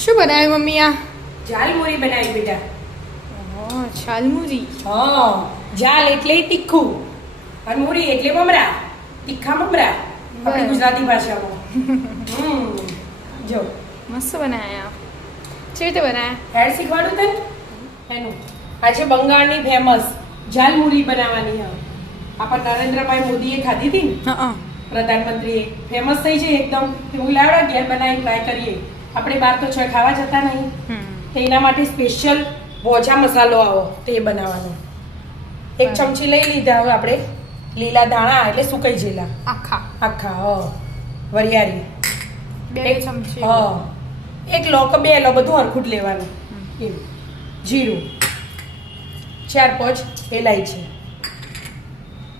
શું બનાવ્યું મમ્મી આ? ઝાલમુરી બનાવી બેટા. ઓહો, ઝાલમુરી. હા, ઝાલ એટલે તીખું અને મુરી એટલે મમરા. તીખા મમરા આપણી ગુજરાતી ભાષામાં. જો મસ્ત બનાયા. કેવી રીતે બનાયા? હેડ શીખવાડું તને એનું. આજે બંગાળની ફેમસ ઝાલમુરી બનાવવાની છે. આપણા નરેન્દ્રભાઈ મોદીએ ખાધી હતી ને, હા. પ્રધાનમંત્રીએ. ફેમસ થઈ છે એકદમ. હું લાવડા ઘેર બનાવી ટ્રાય કરીએ. આપણે બહાર તો છોય ખાવા જતા નહીં, તો એના માટે સ્પેશિયલ ભોજા મસાલો આવો તે બનાવવાનો. એક ચમચી લઈ લીધા. હવે આપણે લીલા દાણા એટલે સુકાઈ જેલા આખા આખા વરિયાળી 2 ચમચી. એક લો કે 2 લો, બધું હરખું જ લેવાનું. એવું જીરું 4-5 એલાયચી.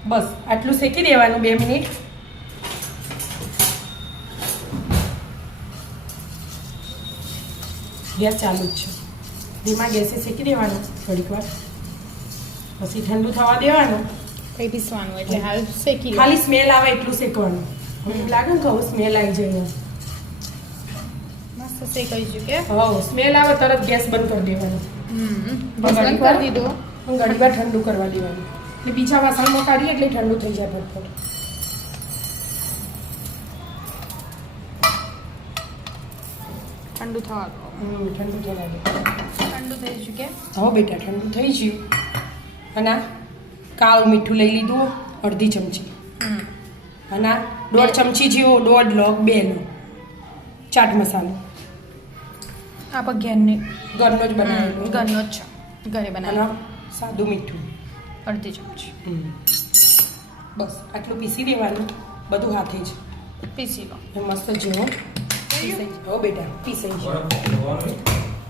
બસ આટલું શેકી દેવાનું 2 મિનિટ. ગેસ ચાલુ જ છે. ધીમા ગેસે શેકી દેવાનું થોડીક વાર, પછી ઠંડુ થવા દેવાનું. કઈ પીસવાનું એટલે હાલ શેકી લો. ખાલી સ્મેલ આવે એટલું શેકવાનું. મને લાગે ને કહું સ્મેલ આવી જાય. મસ્ત શેકાઈ ગયું કે? હા, સ્મેલ આવે તરત ગેસ બંધ કરી દેવાનો. બંધ કરી દીધો. ઘણી વાર ઠંડુ કરવા દેવાનું. એટલે બીજા વાસણમાં કાઢીએ એટલે ઠંડુ થઈ જાય ફટફટ. ઠંડુ થવા દો. ઠંડુ થવા દે. ઠંડુ થઈ ગયું કે? હા બેટા, ઠંડુ થઈ ગયું. અને કાળું મીઠું લઈ લીધું અડધી ચમચી. અને 1.5 ચમચી જેવો 1.5 લો 2 લો ચાટ મસાલો. આપણે ઘરને ઘરનો જ બનાવેલો. ઘરનો જ છે, ઘરે બનાવેલો. અને સાદું મીઠું અડધી ચમચી. બસ આટલું પીસી દેવાનું બધું હાથે જ. પીસી લો. એ મસ્ત જેવો પીસાઈ જાય. બેટા પીસાઈ જાય.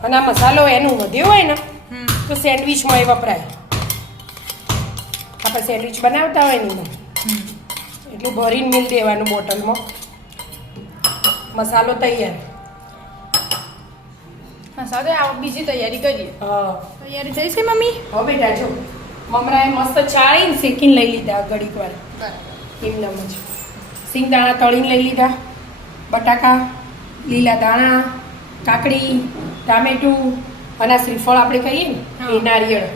અને આ મસાલો એનું વધ્યો હોય ને તો સેન્ડવિચમાં એ વપરાય. આપણે સેન્ડવિચ બનાવતા હોય ને એમાં એટલું ભરીને મિલ દેવાનું બોટલમાં. મસાલો તૈયાર. મસાલો આ બીજી તૈયારી કરીએ. હા, તૈયારી થઈ છે મમ્મી? હવે બેટા જો મમરાએ મસ્ત ચાળીને શેકીને લઈ લીધા ઘડીક વાર. બરાબર. એમનામ જ સિંગદાણા તળીને લઈ લીધા. બટાકા, લીલા દાણા, કાકડી, ટામેટું અને આ શ્રીફળ આપણે કહીએ ને એ નારિયેળ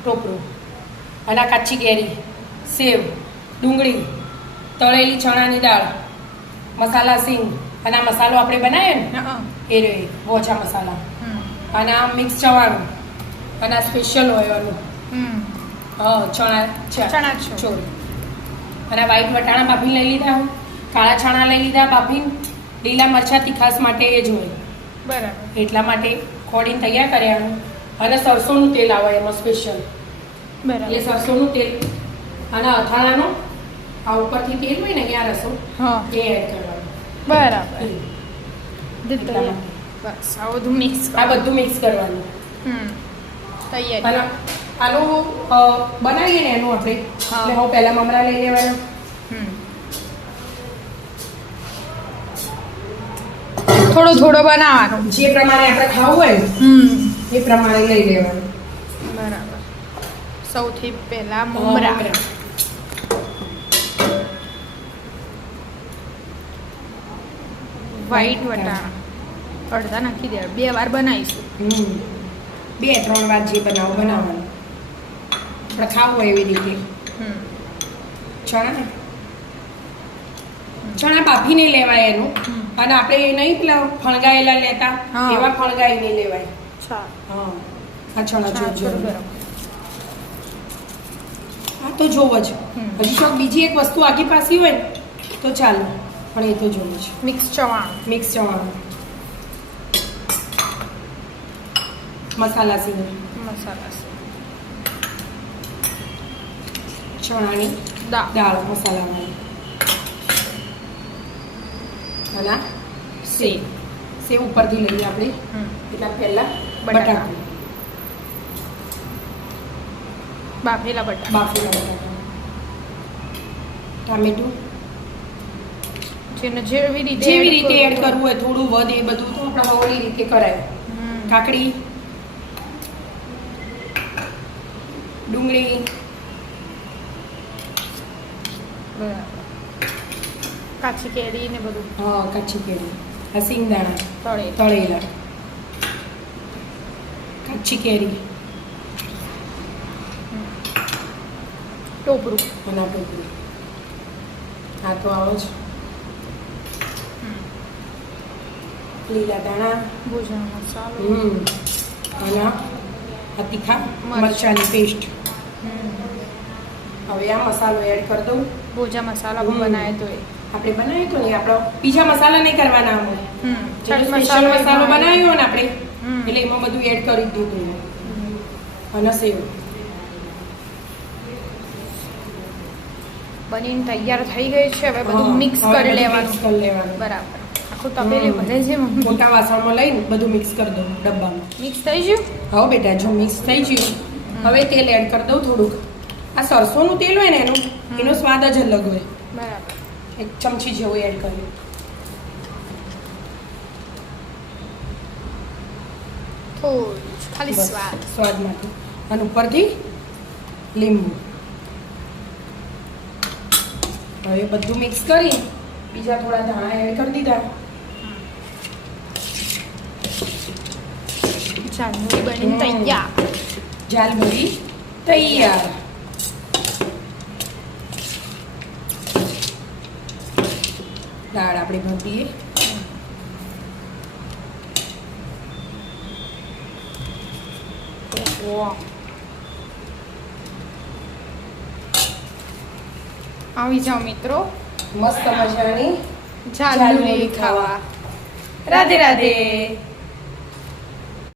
ટોપરું અને આ કાચી કેરી, સેવ, ડુંગળી, તળેલી ચણાની દાળ, મસાલા સિંગ અને આ મસાલો આપણે બનાવીએ ને એ રે ભોજા મસાલા અને આ મિક્સ ચવાણું અને આ સ્પેશિયલ હોય એનું ચણા ચોળ અને વ્હાઈટ વટાણા બાફીને લઈ લીધા. કાળા ચણા લઈ લીધા બાફીને. લીલા મરચાં તીખાસ માટે એ જ હોય. બરાબર. એટલા માટે ખોડીને તૈયાર કર્યાનું. અને સરસોનું તેલ આવે એમાં સ્પેશિયલ. બરાબર. એ સરસોનું તેલ અને અથાણાનું આ ઉપરથી તેલ હોય ને અહીંયા રસો એ એડ કરવાનું. બરાબર. એટલા માટે. બસ આ બધું મિક્સ. આ બધું મિક્સ કરવાનું. તૈયારી. અને આનું બનાવીએ ને એનું આપણે એટલે હું પહેલા મમરા લઈ લેવાના. થોડો થોડો બનાવવાનો. જે પ્રમાણે આપણે ખાવું હોય એ પ્રમાણે લઈ લેવાનું. બરાબર. સૌથી પહેલા મમરા. વ્હાઈટ વટાણા અડધા નાખી દે. 2 વાર બનાવીશું. 2-3 વાર જે બનાવવાનું. આપણે ખાવું હોય એવી રીતે. ચણા બાફીને લેવાય એનું. અને આપણે નહીં પેલા ફણગાયેલા લેતા એવા ફણગાઈ નહીં લેવાય. આ ચણા જોજો. આ તો જોવો જ. હજી શોખ બીજી એક વસ્તુ આગી પાસી હોય તો ચાલો, પણ એ તો જોવું જ. મિક્સ ચવાણું. મસાલા સિંગ, ચણાની દાળ મસાલાવાળી અને સેવ ઉપરથી લઈએ આપણે. એટલા પહેલા બટાકા, બાફેલા બટાકા, ટામેટું જેવી રીતે એડ કરવું હોય થોડું વધે એ બધું તો આપણે હવળી રીતે કરાય. કાકડી, ડુંગળી, કાચી કેરી ને બધું. કાચી કેરી, આ સિંગદાણા તળેલા કાચી કેરી ટોપરું અને આ ટોપરું. આ તો આવો જ લીલા દાણા ભોજન મસાલો અને આ તીખા મરચાંની પેસ્ટ. હવે આ મસાલો એડ કરી દઉં. ભોજા મસાલા બનાવે તો એ આપણે બનાવ્યું તો ને આપણો બીજા મસાલા નહીં કરવાના હોય. ચાટ સ્પેશિયલ મસાલો બનાવ્યો. બનાવ્યો ને આપણે એટલે એમાં બધું એડ કરી દીધું. અને સેવ બનીને તૈયાર થઈ ગઈ છે. હવે બધું મિક્સ કરી લેવાનું. કરી લેવાનું. બરાબર. આખું તપેલી ભરે છે મમ્મી. મોટા વાસણમાં લઈને બધું મિક્સ કરી દઉં ડબ્બામાં. મિક્સ થઈ ગયું. હવે બેટા જો મિક્સ થઈ ગયું હવે તેલ એડ કરી દઉં થોડુંક. આ સરસોનું તેલ હોય ને એનો સ્વાદ જ અલગ હોય. બરાબર. એક ચમચી જેવું એડ કર્યું. થોડું ખાલી બસ, સ્વાદ. સ્વાદ માટે. અને ઉપરથી લીંબુ. હવે બધું મિક્સ કરી બીજા થોડા ધાણા એડ કરી દીધા. ચાંદની બનીને તૈયાર. જાલમરી તૈયાર. દાળ આપણે ભરી દઈએ. વાહ. આવી જાઓ મિત્રો મસ્ત મજાની જાલમરી ખાવા. રાધે રાધે.